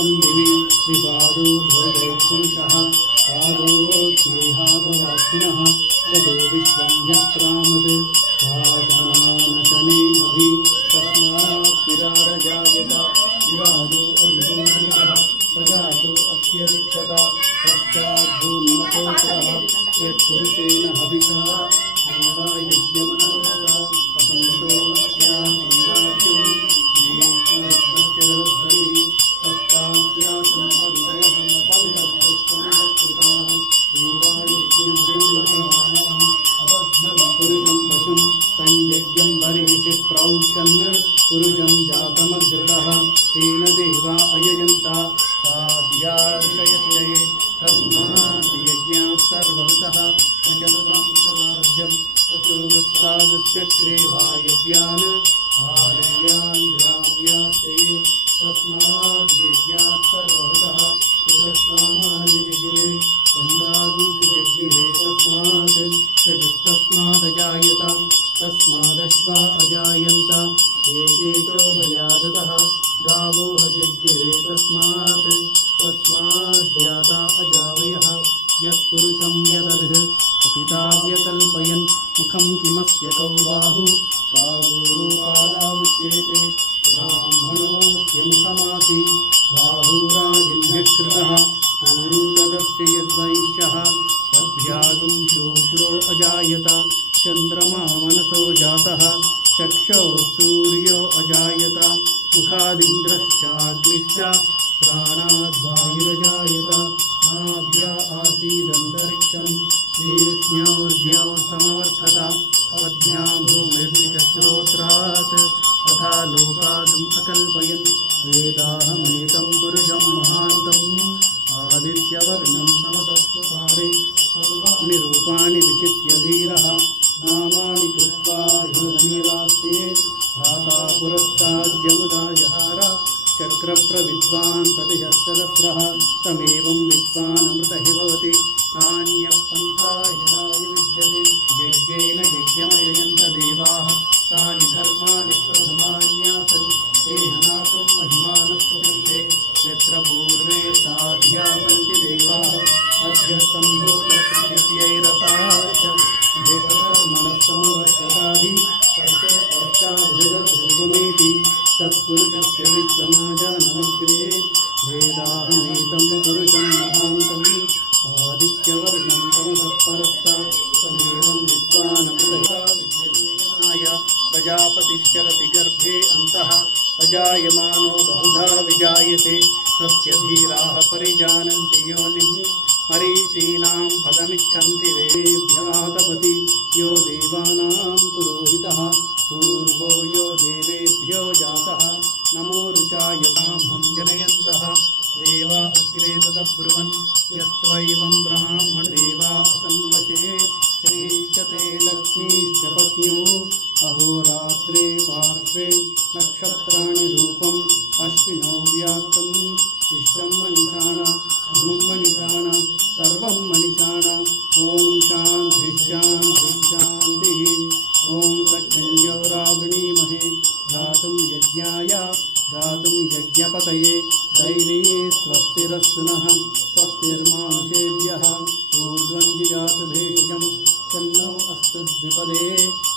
दिवि त्रिपादो भोगे पुरुषः पादो स्नेहा भवात्मनः ततो विश्वं यत्रामत् भाषणानशने अभि तस्मात् विरारजायत विराजो अधिभूषणः प्रजातो अत्यरिच्छत पश्चाद्भूमिमपोत्रः यत्पुरुषेण हविषा देवायज्ञमनोरथा वसन्तो अस्याम् पुरुषं जातमग्रतः तेन देवा अयजन्ता साध्यार्चयस्यै तस्मात् यज्ञात् सर्वतः प्रजलतां अशोकस्तादस्यग्रे वायव्यान् आर्यान् ग्राम्यास्ते तस्मात् यज्ञात् सर्वतः यजस्तामानिजगिरे चन्द्रागुंसि तस्मादजायत तस्मादश्वा अजायन्त एकेचो भयादतः गावो हजग्गिरे तस्माज्जाता अजावयः यत्पुरुषं यदद् कपिताव्यकल्पयन् मुखं किमस्य कौ बाहु कावोरूपादा उच्येते ब्राह्मणोऽस्य मुखमासि बाहुराजन्यकृतः ऊरु तदस्य यद्वैश्यः तद्भ्यागुं शूद्रो अजायत चन्द्रमा मनसो जातः चक्षो सूर्यो अजायत मुखादिन्द्रश्चाग्निश्च प्राणाद्वायुरजायत नाभ्या आसीदन्तरिक्षं शीर्ष्ण्योर्ध्यो समवर्तत अवध्यां भूमिर्विचश्रोत्रात् तथा लोकादम् अकल्पयन् वेदाहमेतं पुरुषं महान्तम् आदित्यवर्णं तमसत्वसारे सर्वाणि रूपाणि विचित्य धीरः नामानि कृत्वा युधीरास्ते भाता पुरस्ताज्यमुदाजहार चक्रप्रविद्वान् प्रतिशतसहस्रः तमेवं विद्वान् अमृतहि भवति नान्यः पन्था हिराय विद्यते यज्ञेन यज्ञमयजन्त देवाः तानि धर्माणि प्रथमान्यासन् ते हनातुं महिमानस्तुते यत्र पूर्वे साध्या सन्ति देवाः अद्य सम्भूतपृथिव्यैरसाश्च देशकर्मणस्तमवर्षदाधि पश्चाद्भुजध्रुवमेति तत्पुरुषस्य विश्वमाजानमग्रे वेदाहमेतं पुरुषं महान्तम् आदित्यवर्णं तमसः परस्तात् तमेवं विद्वानमृतः प्रजापतिश्चरति गर्भे अन्तः अजायमानो बहुधा विजायते तस्य धीराः परिजानन्ति योनिं मरीचीनां पदमिच्छन्ति वेभ्यातपति यो देवानां पुरोहितः पूर्वो यो देवेभ्यो जातः नमो ऋचायतां जनयन्तः देवा अग्रे तदब्रुवन् यस्त्वैवं ब्राह्मणदेवा असन्वशे श्रीश्चते लक्ष्मीश्च पत्न्यो अहोरात्रे पार्श्वे नक्षत्राणि रूपम् अश्विनो व्याप्तम् इष्टं मनिषाण अहं मनिषाण सर्वं मनिषाण ॐ शान्तिः शान्तिः शान्तिः ॐ तच्छन्द्योरावृणीमहे गातुं यज्ञाय गातुं यज्ञपतये दैवी स्वस्तिरस्तु नः स्वस्तिर्मानुषेभ्यः ऊर्ध्वं जिगातु भेषजं शन्नो अस्तु द्विपदे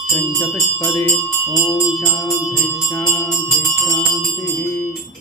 शञ्चतुष्पदे ॐ शान्तिः शान्तिः शान्तिः।